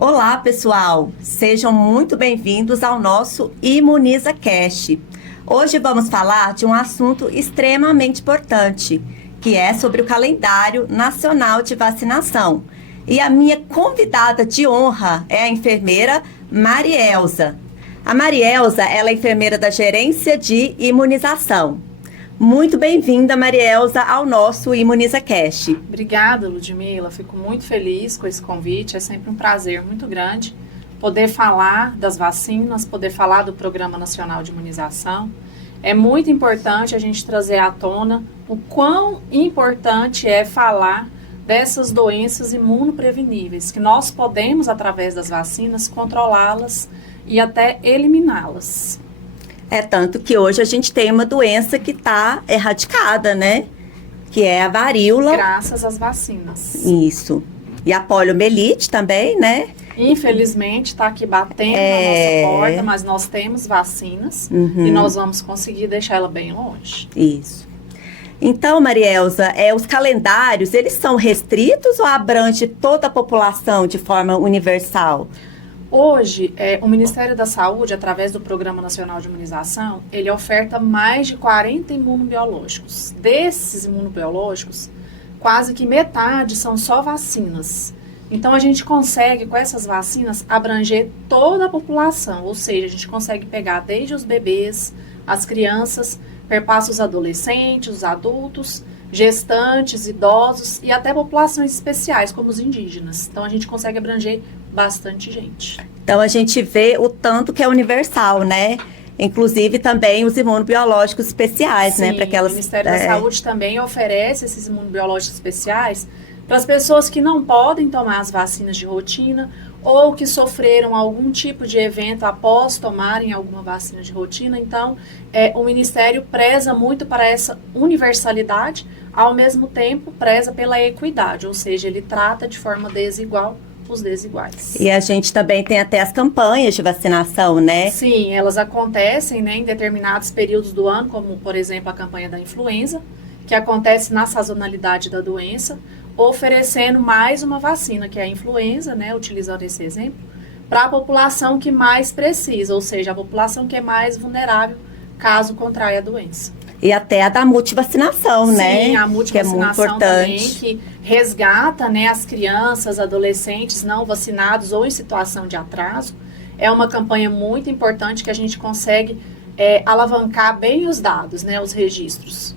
Olá, pessoal! Sejam muito bem-vindos ao nosso Imuniza Cast. Hoje vamos falar de um assunto extremamente importante, que é sobre o calendário nacional de vacinação. E a minha convidada de honra é a enfermeira Marielza. A Marielza, ela é enfermeira da Gerência de Imunização. Muito bem-vinda, Marielza, ao nosso Imuniza Cast. Obrigada, Ludmila. Fico muito feliz com esse convite. É sempre um prazer muito grande poder falar das vacinas, poder falar do Programa Nacional de Imunização. É muito importante a gente trazer à tona o quão importante é falar dessas doenças imunopreveníveis, que nós podemos, através das vacinas, controlá-las e até eliminá-las. É tanto que hoje a gente tem uma doença que está erradicada, né? Que é a varíola. Graças às vacinas. Isso. E a poliomielite também, né? Infelizmente, está aqui batendo na nossa porta, mas nós temos vacinas e nós vamos conseguir deixar ela bem longe. Isso. Então, Marielza, os calendários, eles são restritos ou abrange toda a população de forma universal? Hoje, o Ministério da Saúde, através do Programa Nacional de Imunização, ele oferta mais de 40 imunobiológicos. Desses imunobiológicos, quase que metade são só vacinas. Então, a gente consegue, com essas vacinas, abranger toda a população. Ou seja, a gente consegue pegar desde os bebês, as crianças, perpassa os adolescentes, os adultos, gestantes, idosos e até populações especiais, como os indígenas. Então, a gente consegue abranger bastante gente. Então, a gente vê o tanto que é universal, né? Inclusive, também os imunobiológicos especiais, Sim, né? Para aquelas, o Ministério da Saúde também oferece esses imunobiológicos especiais para as pessoas que não podem tomar as vacinas de rotina ou que sofreram algum tipo de evento após tomarem alguma vacina de rotina. Então, o Ministério preza muito para essa universalidade, ao mesmo tempo preza pela equidade, ou seja, ele trata de forma desigual os desiguais. E a gente também tem até as campanhas de vacinação, né? Sim, elas acontecem, né, em determinados períodos do ano, como, por exemplo, a campanha da influenza, que acontece na sazonalidade da doença, oferecendo mais uma vacina, que é a influenza, né, utilizando esse exemplo, para a população que mais precisa, ou seja, a população que é mais vulnerável caso contraia a doença. E até a da multivacinação, né? Sim, a multivacinação que é muito também, importante. que resgata, né, as crianças, adolescentes não vacinados ou em situação de atraso. É uma campanha muito importante que a gente consegue alavancar bem os dados, né, os registros.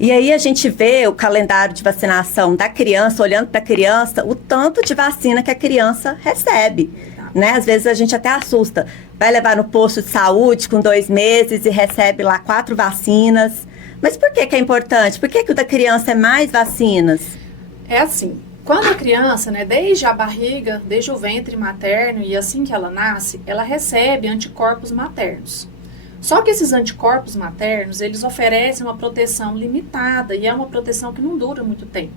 E aí a gente vê o calendário de vacinação da criança, olhando para a criança, o tanto de vacina que a criança recebe, né? Às vezes a gente até assusta. Vai levar no posto de saúde com 2 meses e recebe lá 4 vacinas. Mas por que é importante? Por que o da criança é mais vacinas? É assim, quando a criança, né, desde a barriga, desde o ventre materno e assim que ela nasce, ela recebe anticorpos maternos. Só que esses anticorpos maternos, eles oferecem uma proteção limitada e é uma proteção que não dura muito tempo.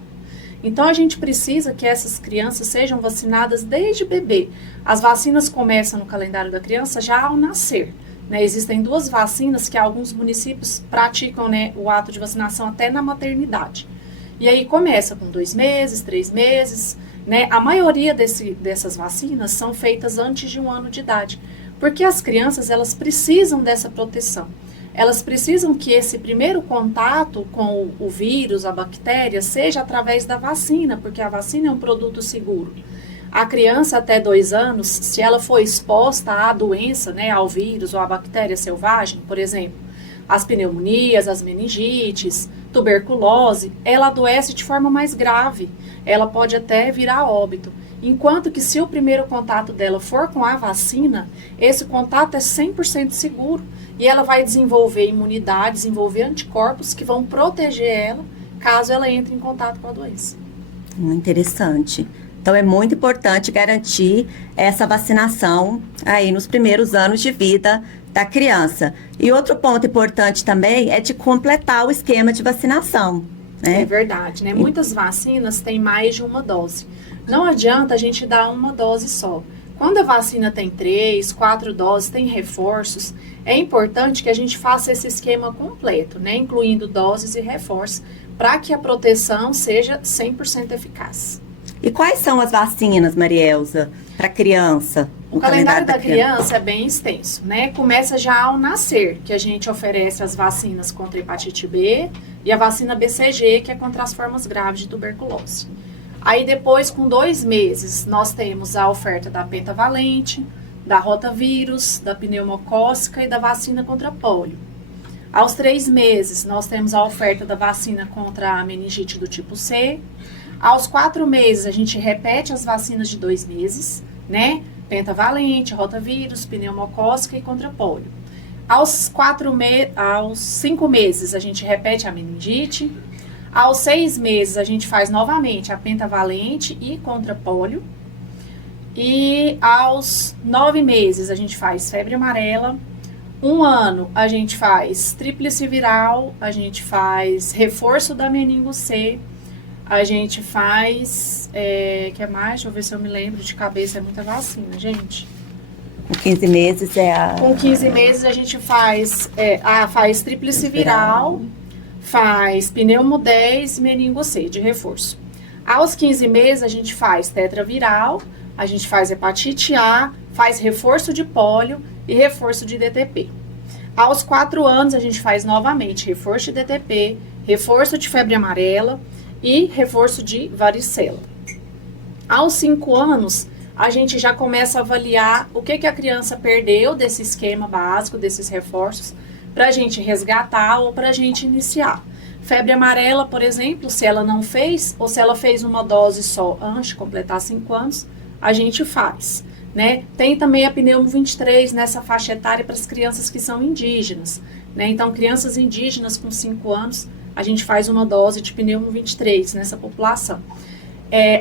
Então, a gente precisa que essas crianças sejam vacinadas desde bebê. As vacinas começam no calendário da criança já ao nascer, né? Existem 2 vacinas que alguns municípios praticam, né, o ato de vacinação até na maternidade. E aí começa com 2 meses, 3 meses, né? A maioria dessas vacinas são feitas antes de 1 ano de idade. Porque as crianças, elas precisam dessa proteção. Elas precisam que esse primeiro contato com o vírus, a bactéria, seja através da vacina, porque a vacina é um produto seguro. A criança até 2 anos, se ela for exposta à doença, né, ao vírus ou à bactéria selvagem, por exemplo, as pneumonias, as meningites, tuberculose, ela adoece de forma mais grave. Ela pode até virar óbito. Enquanto que se o primeiro contato dela for com a vacina, esse contato é 100% seguro e ela vai desenvolver imunidade, desenvolver anticorpos que vão proteger ela caso ela entre em contato com a doença. Interessante. Então é muito importante garantir essa vacinação aí nos primeiros anos de vida da criança. E outro ponto importante também é de completar o esquema de vacinação, né? É verdade, né? Muitas vacinas têm mais de uma dose. Não adianta a gente dar uma dose só. Quando a vacina tem 3, 4 doses, tem reforços, é importante que a gente faça esse esquema completo, né? Incluindo doses e reforços, para que a proteção seja 100% eficaz. E quais são as vacinas, Marielza, para criança? O calendário da criança é bem extenso, né? Começa já ao nascer, que a gente oferece as vacinas contra hepatite B e a vacina BCG, que é contra as formas graves de tuberculose. Aí depois, com 2 meses, nós temos a oferta da pentavalente, da rotavírus, da pneumocócica e da vacina contra pólio. Aos 3 meses, nós temos a oferta da vacina contra a meningite do tipo C. Aos 4 meses, a gente repete as vacinas de 2 meses, né? Pentavalente, rotavírus, pneumocócica e contra pólio. Aos 5 meses, a gente repete a meningite. Aos 6 meses, a gente faz novamente a pentavalente e contra pólio. E aos 9 meses, a gente faz febre amarela. 1 ano, a gente faz tríplice viral, a gente faz reforço da meningo C, a gente faz, que é mais? Deixa eu ver se eu me lembro de cabeça, é muita vacina, gente. Com 15 meses é a... Com 15 meses a gente faz, faz tríplice viral, faz pneumo 10 e meningo C de reforço. Aos 15 meses a gente faz tetraviral, a gente faz hepatite A, faz reforço de pólio e reforço de DTP. Aos 4 anos a gente faz novamente reforço de DTP, reforço de febre amarela e reforço de varicela. Aos 5 anos, a gente já começa a avaliar o que a criança perdeu desse esquema básico, desses reforços, para a gente resgatar ou para a gente iniciar. Febre amarela, por exemplo, se ela não fez, ou se ela fez uma dose só antes de completar 5 anos, a gente faz, né? Tem também a pneumo 23 nessa faixa etária para as crianças que são indígenas, né? Então, crianças indígenas com 5 anos, a gente faz uma dose de pneumo 23 nessa população.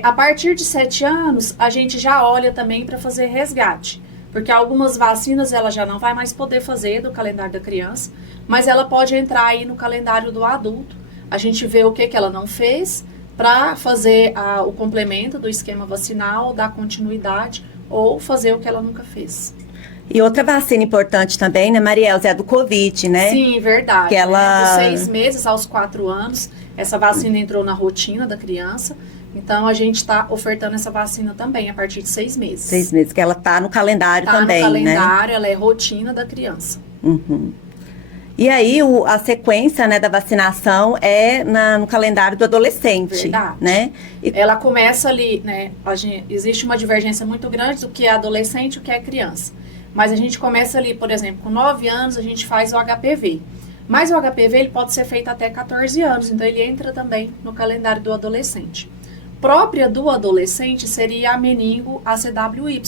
A partir de 7 anos, a gente já olha também para fazer resgate, porque algumas vacinas ela já não vai mais poder fazer do calendário da criança, mas ela pode entrar aí no calendário do adulto. A gente vê o que ela não fez para fazer o complemento do esquema vacinal, dar continuidade ou fazer o que ela nunca fez. E outra vacina importante também, né, Marielza, é a do Covid, né? Sim, verdade. Que ela... Dos 6 meses aos 4 anos, essa vacina entrou na rotina da criança. Então, a gente está ofertando essa vacina também a partir de 6 meses. 6 meses, que ela está no calendário também, né? Está no calendário, ela é rotina da criança. Uhum. E aí, a sequência, né, da vacinação é no calendário do adolescente. Verdade. Né? Ela começa ali, né? Existe uma divergência muito grande do que é adolescente e o que é criança. Mas a gente começa ali, por exemplo, com 9 anos a gente faz o HPV. Mas o HPV ele pode ser feito até 14 anos, então ele entra também no calendário do adolescente. Própria do adolescente seria a meningo ACWY,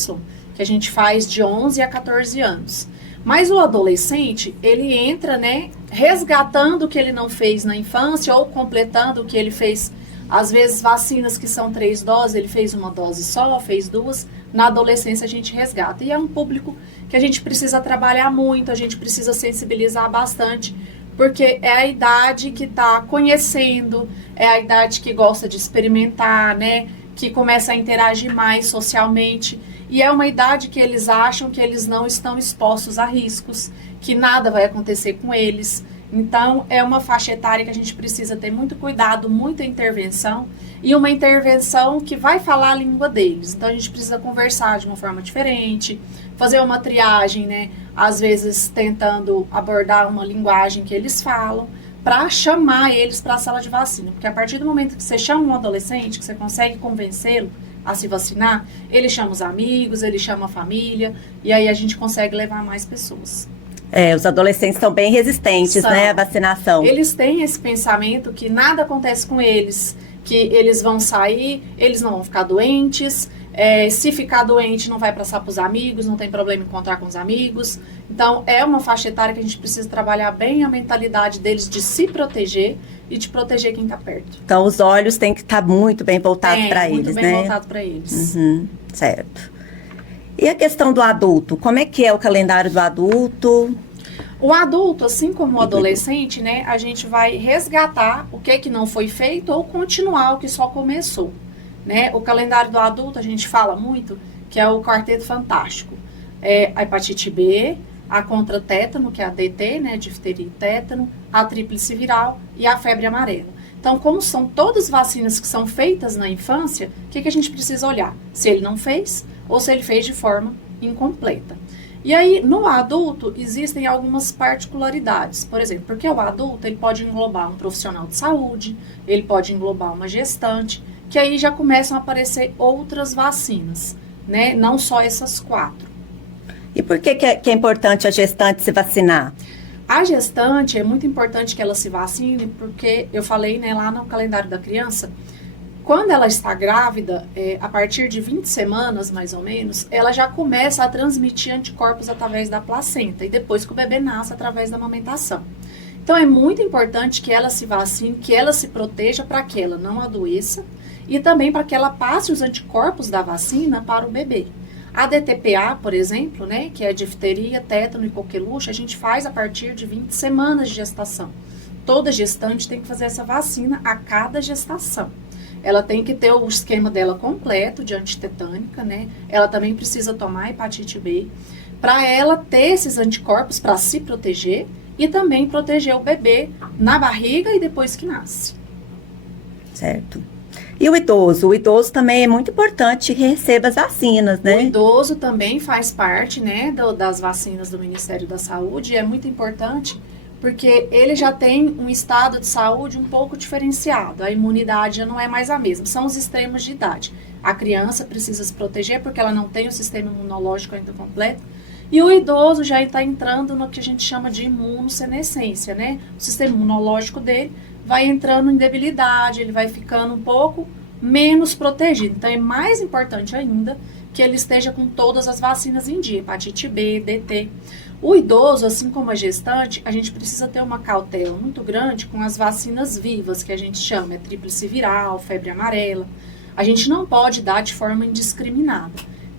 que a gente faz de 11 a 14 anos. Mas o adolescente, ele entra, né, resgatando o que ele não fez na infância ou completando o que ele fez. Às vezes, vacinas que são 3 doses, ele fez uma dose só, fez 2. Na adolescência, a gente resgata. E é um público que a gente precisa trabalhar muito, a gente precisa sensibilizar bastante, porque é a idade que está conhecendo, é a idade que gosta de experimentar, né, que começa a interagir mais socialmente. E é uma idade que eles acham que eles não estão expostos a riscos, que nada vai acontecer com eles. Então, é uma faixa etária que a gente precisa ter muito cuidado, muita intervenção, e uma intervenção que vai falar a língua deles. Então, a gente precisa conversar de uma forma diferente, fazer uma triagem, né? Às vezes, tentando abordar uma linguagem que eles falam, para chamar eles para a sala de vacina. Porque a partir do momento que você chama um adolescente, que você consegue convencê-lo a se vacinar, ele chama os amigos, ele chama a família, e aí a gente consegue levar mais pessoas. Os adolescentes são bem resistentes, né, à vacinação. Eles têm esse pensamento que nada acontece com eles, que eles vão sair, eles não vão ficar doentes, se ficar doente não vai passar para os amigos, não tem problema encontrar com os amigos. Então, é uma faixa etária que a gente precisa trabalhar bem a mentalidade deles de se proteger e de proteger quem está perto. Então, os olhos têm que estar muito bem voltados para eles, né? Muito bem voltados para eles. Uhum, certo. E a questão do adulto? Como é que é o calendário do adulto? O adulto, assim como o adolescente, né, a gente vai resgatar o que não foi feito ou continuar o que só começou, né? O calendário do adulto, a gente fala muito, que é o quarteto fantástico. A hepatite B, a contra-tétano, que é a DT, né, difteria e tétano, a tríplice viral e a febre amarela. Então, como são todas vacinas que são feitas na infância, o que a gente precisa olhar? Se ele não fez ou se ele fez de forma incompleta. E aí, no adulto, existem algumas particularidades. Por exemplo, porque o adulto ele pode englobar um profissional de saúde, ele pode englobar uma gestante, que aí já começam a aparecer outras vacinas, né? Não só essas 4. E por que é importante a gestante se vacinar? A gestante, é muito importante que ela se vacine, porque eu falei, né, lá no calendário da criança, quando ela está grávida, a partir de 20 semanas, mais ou menos, ela já começa a transmitir anticorpos através da placenta, e depois que o bebê nasce, através da amamentação. Então, é muito importante que ela se vacine, que ela se proteja para que ela não adoeça, e também para que ela passe os anticorpos da vacina para o bebê. A DTPA, por exemplo, né, que é difteria, tétano e coqueluche, a gente faz a partir de 20 semanas de gestação. Toda gestante tem que fazer essa vacina a cada gestação. Ela tem que ter o esquema dela completo de antitetânica, né? Ela também precisa tomar hepatite B, para ela ter esses anticorpos para se proteger e também proteger o bebê na barriga e depois que nasce. Certo. E o idoso? O idoso também é muito importante que receba as vacinas, né? O idoso também faz parte, né, das vacinas do Ministério da Saúde, e é muito importante porque ele já tem um estado de saúde um pouco diferenciado, a imunidade já não é mais a mesma, são os extremos de idade. A criança precisa se proteger porque ela não tem o sistema imunológico ainda completo, e o idoso já está entrando no que a gente chama de imunossenescência, né? O sistema imunológico dele vai entrando em debilidade, ele vai ficando um pouco menos protegido. Então, é mais importante ainda que ele esteja com todas as vacinas em dia, hepatite B, DT. O idoso, assim como a gestante, a gente precisa ter uma cautela muito grande com as vacinas vivas, que a gente chama, tríplice viral, febre amarela. A gente não pode dar de forma indiscriminada.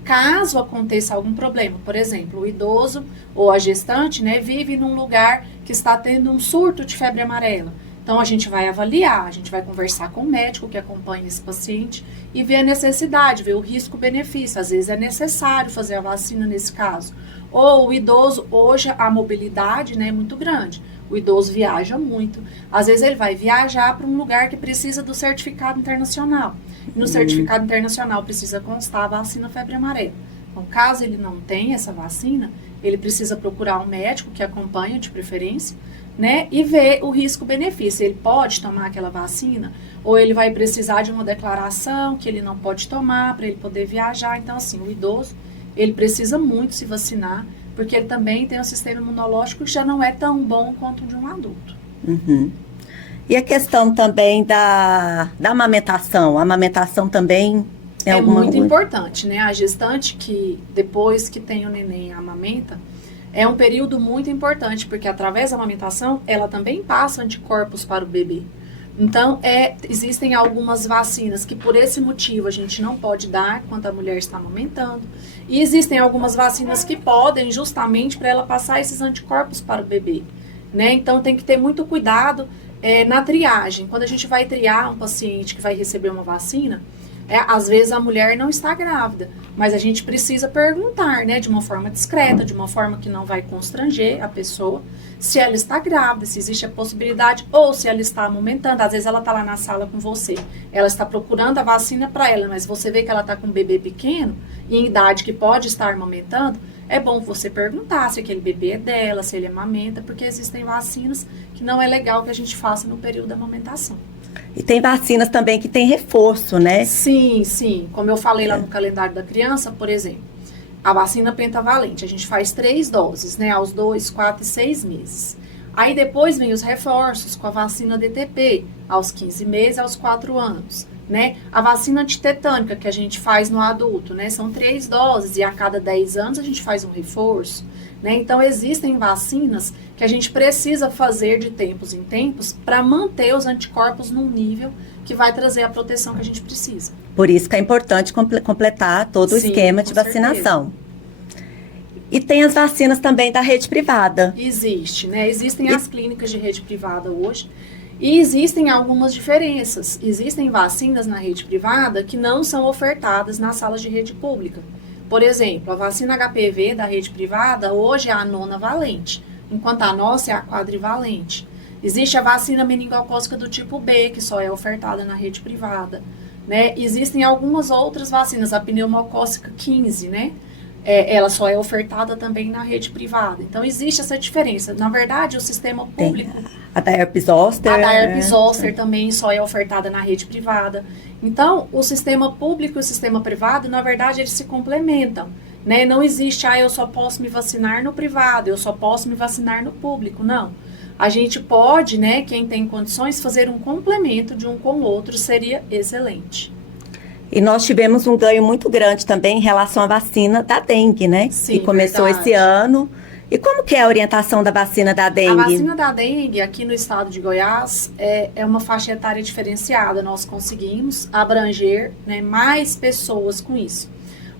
Caso aconteça algum problema, por exemplo, o idoso ou a gestante, né, vive num lugar que está tendo um surto de febre amarela. Então, a gente vai avaliar, a gente vai conversar com o médico que acompanha esse paciente e ver a necessidade, ver o risco-benefício. Às vezes é necessário fazer a vacina nesse caso. Ou o idoso, hoje a mobilidade, né, é muito grande. O idoso viaja muito. Às vezes ele vai viajar para um lugar que precisa do certificado internacional. E no certificado internacional precisa constar a vacina febre amarela. Então, caso ele não tenha essa vacina, ele precisa procurar um médico que acompanha de preferência, né, e ver o risco-benefício. Ele pode tomar aquela vacina ou ele vai precisar de uma declaração que ele não pode tomar para ele poder viajar. Então, assim, o idoso, ele precisa muito se vacinar, porque ele também tem um sistema imunológico que já não é tão bom quanto o de um adulto. Uhum. E a questão também da amamentação? A amamentação também é muito importante, né? A gestante que depois que tem o neném amamenta, é um período muito importante, porque através da amamentação, ela também passa anticorpos para o bebê. Então, existem algumas vacinas que por esse motivo a gente não pode dar quando a mulher está amamentando. E existem algumas vacinas que podem justamente para ela passar esses anticorpos para o bebê, né? Então, tem que ter muito cuidado na triagem. Quando a gente vai triar um paciente que vai receber uma vacina, às vezes a mulher não está grávida, mas a gente precisa perguntar, né, de uma forma discreta, de uma forma que não vai constranger a pessoa, se ela está grávida, se existe a possibilidade, ou se ela está amamentando. Às vezes ela está lá na sala com você, ela está procurando a vacina para ela, mas você vê que ela está com um bebê pequeno, em idade que pode estar amamentando, é bom você perguntar se aquele bebê é dela, se ele amamenta, porque existem vacinas que não é legal que a gente faça no período da amamentação. E tem vacinas também que tem reforço, né? Sim, sim. Como eu falei lá no calendário da criança, por exemplo, a vacina pentavalente, a gente faz 3 doses, né? Aos 2, 4 e 6 meses. Aí depois vem os reforços com a vacina DTP, aos 15 meses, aos 4 anos, né? A vacina antitetânica que a gente faz no adulto, né? São 3 doses e a cada 10 anos a gente faz um reforço, né? Então, existem vacinas que a gente precisa fazer de tempos em tempos para manter os anticorpos num nível que vai trazer a proteção que a gente precisa. Por isso que é importante completar todo o esquema de vacinação. Certeza. E tem as vacinas também da rede privada. Existe, né? Existem as clínicas de rede privada hoje e existem algumas diferenças. Existem vacinas na rede privada que não são ofertadas nas salas de rede pública. Por exemplo, a vacina HPV da rede privada hoje é a 9ª valente, enquanto a nossa é a quadrivalente. Existe a vacina meningocócica do tipo B, que só é ofertada na rede privada, né? Existem algumas outras vacinas, a pneumocócica 15, né? Ela só é ofertada também na rede privada. Então, existe essa diferença. Na verdade, o sistema público... Tem a da herpes zoster. A da herpes zoster também só é ofertada na rede privada. Então, o sistema público e o sistema privado, na verdade, eles se complementam, né? Não existe, eu só posso me vacinar no privado, eu só posso me vacinar no público. Não. A gente pode, né, quem tem condições, fazer um complemento de um com o outro, seria excelente. E nós tivemos um ganho muito grande também em relação à vacina da dengue, né? Sim, que começou verdade. esse ano. E como que é a orientação da vacina da dengue? A vacina da dengue, aqui no estado de Goiás, é uma faixa etária diferenciada. Nós conseguimos abranger, né, mais pessoas com isso.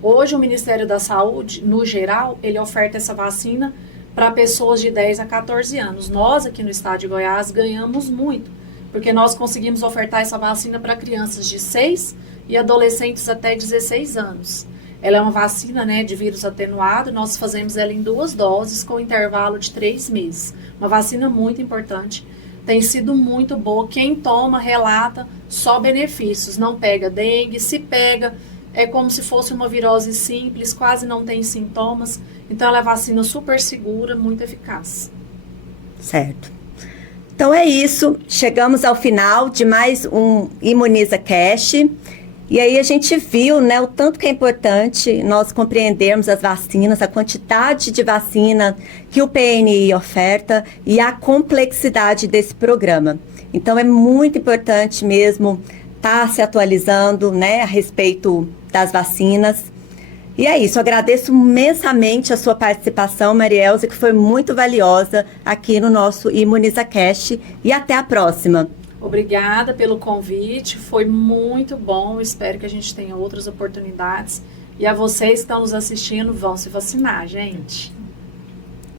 Hoje, o Ministério da Saúde, no geral, ele oferta essa vacina para pessoas de 10 a 14 anos. Nós, aqui no estado de Goiás, ganhamos muito, porque nós conseguimos ofertar essa vacina para crianças de 6 e adolescentes até 16 anos. Ela é uma vacina, né, de vírus atenuado, nós fazemos ela em 2 doses com intervalo de 3 meses. Uma vacina muito importante, tem sido muito boa. Quem toma relata só benefícios, não pega dengue, se pega, é como se fosse uma virose simples, quase não tem sintomas. Então ela é vacina super segura, muito eficaz. Certo. Então é isso, chegamos ao final de mais um Imuniza Cash. E aí a gente viu, né, o tanto que é importante nós compreendermos as vacinas, a quantidade de vacina que o PNI oferta e a complexidade desse programa. Então é muito importante mesmo estar se atualizando, né, a respeito das vacinas. E é isso, agradeço imensamente a sua participação, Marielza, que foi muito valiosa aqui no nosso Imuniza Cash, e até a próxima. Obrigada pelo convite, foi muito bom, espero que a gente tenha outras oportunidades. E a vocês que estão nos assistindo, vão se vacinar, gente.